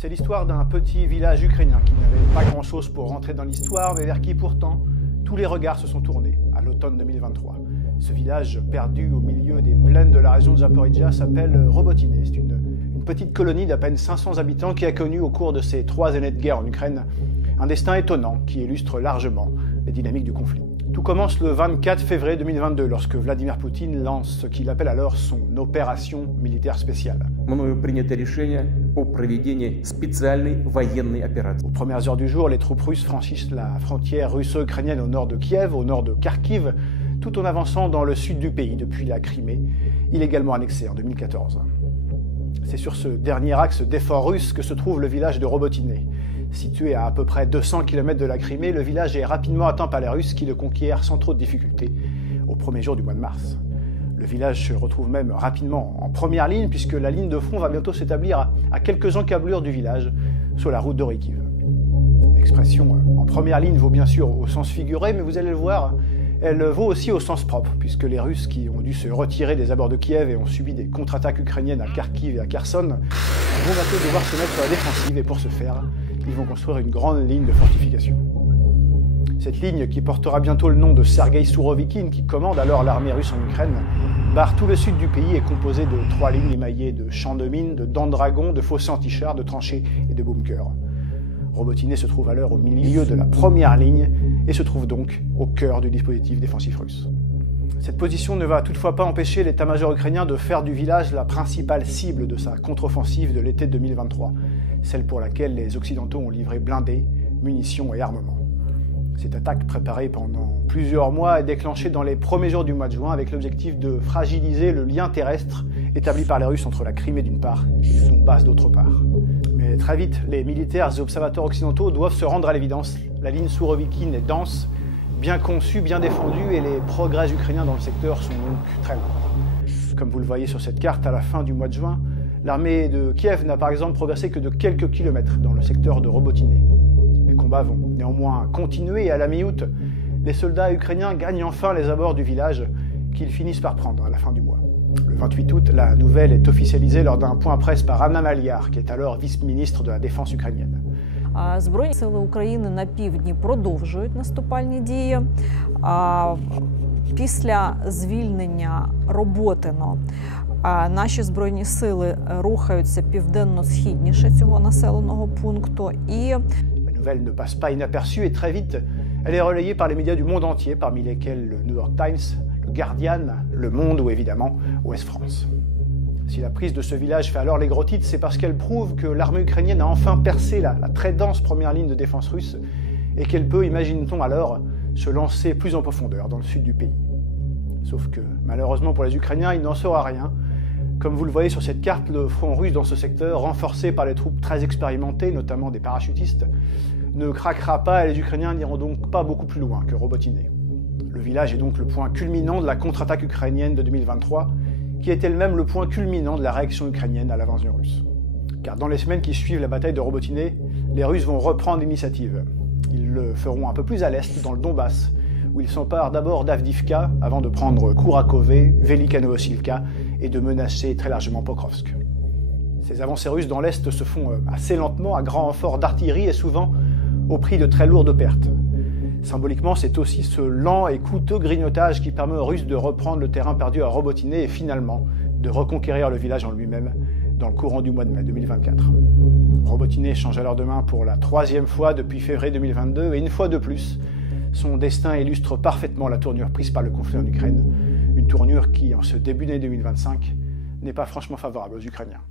C'est l'histoire d'un petit village ukrainien qui n'avait pas grand-chose pour rentrer dans l'histoire, mais vers qui pourtant tous les regards se sont tournés à l'automne 2023. Ce village perdu au milieu des plaines de la région de Zaporizhzhia s'appelle Robotyne. C'est une petite colonie d'à peine 500 habitants qui a connu au cours de ces 3 années de guerre en Ukraine un destin étonnant qui illustre largement les dynamiques du conflit. Tout commence le 24 février 2022 lorsque Vladimir Poutine lance ce qu'il appelle alors son opération militaire spéciale. Aux premières heures du jour, les troupes russes franchissent la frontière russo-ukrainienne au nord de Kiev, au nord de Kharkiv, tout en avançant dans le sud du pays depuis la Crimée, illégalement annexée en 2014. C'est sur ce dernier axe d'effort russe que se trouve le village de Robotyne. Situé à peu près 200 km de la Crimée, le village est rapidement atteint par les Russes qui le conquièrent sans trop de difficultés au premier jour du mois de mars. Le village se retrouve même rapidement en première ligne puisque la ligne de front va bientôt s'établir à quelques encablures du village sur la route d'Orikhiv. L'expression « en première ligne » vaut bien sûr au sens figuré, mais vous allez le voir, elle vaut aussi au sens propre, puisque les Russes qui ont dû se retirer des abords de Kiev et ont subi des contre-attaques ukrainiennes à Kharkiv et à Kherson vont bientôt devoir se mettre sur la défensive et pour ce faire, ils vont construire une grande ligne de fortification. Cette ligne, qui portera bientôt le nom de Sergueï Sourovikine, qui commande alors l'armée russe en Ukraine, barre tout le sud du pays et est composée de 3 lignes émaillées de champs de mines, de dents de dragon, de fossés anti-chars, de tranchées et de bunkers. Robotyne se trouve alors au milieu de la première ligne et se trouve donc au cœur du dispositif défensif russe. Cette position ne va toutefois pas empêcher l'état-major ukrainien de faire du village la principale cible de sa contre-offensive de l'été 2023, celle pour laquelle les Occidentaux ont livré blindés, munitions et armements. Cette attaque préparée pendant plusieurs mois est déclenchée dans les premiers jours du mois de juin avec l'objectif de fragiliser le lien terrestre établi par les Russes entre la Crimée d'une part et le Donbass d'autre part. Mais très vite, les militaires et observateurs occidentaux doivent se rendre à l'évidence. La ligne Sourovikine est dense, bien conçue, bien défendue et les progrès ukrainiens dans le secteur sont donc très lents. Comme vous le voyez sur cette carte, à la fin du mois de juin, l'armée de Kiev n'a par exemple progressé que de quelques kilomètres dans le secteur de Robotyne. Les combats vont néanmoins continuer et à la mi-août, les soldats ukrainiens gagnent enfin les abords du village qu'ils finissent par prendre à la fin du mois. Le 28 août, la nouvelle est officialisée lors d'un point presse par Anna Maliar, qui est alors vice-ministre de la Défense ukrainienne. Збройні сили України на півдні продовжують наступальні дії. Після звільнення Роботино наші збройні сили рухаються південно-східніше цього населеного пункту. La nouvelle ne passe pas inaperçue et très vite, elle est relayée par les médias du monde entier, parmi lesquels le New York Times, le Guardian, Le Monde ou évidemment Ouest France. Si la prise de ce village fait alors les gros titres, c'est parce qu'elle prouve que l'armée ukrainienne a enfin percé la très dense première ligne de défense russe et qu'elle peut, imagine-t-on alors, se lancer plus en profondeur dans le sud du pays. Sauf que, malheureusement pour les Ukrainiens, il n'en sera rien. Comme vous le voyez sur cette carte, le front russe dans ce secteur, renforcé par les troupes très expérimentées, notamment des parachutistes, ne craquera pas et les Ukrainiens n'iront donc pas beaucoup plus loin que Robotyne. Le village est donc le point culminant de la contre-attaque ukrainienne de 2023, qui est elle-même le point culminant de la réaction ukrainienne à l'invasion russe. Car dans les semaines qui suivent la bataille de Robotyne, les Russes vont reprendre l'initiative. Ils le feront un peu plus à l'est, dans le Donbass, où ils s'emparent d'abord d'Avdiivka avant de prendre Kourakove, Velika Novosilka et de menacer très largement Pokrovsk. Ces avancées russes dans l'est se font assez lentement, à grand renfort d'artillerie et souvent au prix de très lourdes pertes. Symboliquement, c'est aussi ce lent et coûteux grignotage qui permet aux Russes de reprendre le terrain perdu à Robotyne et finalement de reconquérir le village en lui-même dans le courant du mois de mai 2024. Robotyne change alors de main pour la 3e fois depuis février 2022 et une fois de plus, son destin illustre parfaitement la tournure prise par le conflit en Ukraine, une tournure qui, en ce début d'année 2025, n'est pas franchement favorable aux Ukrainiens.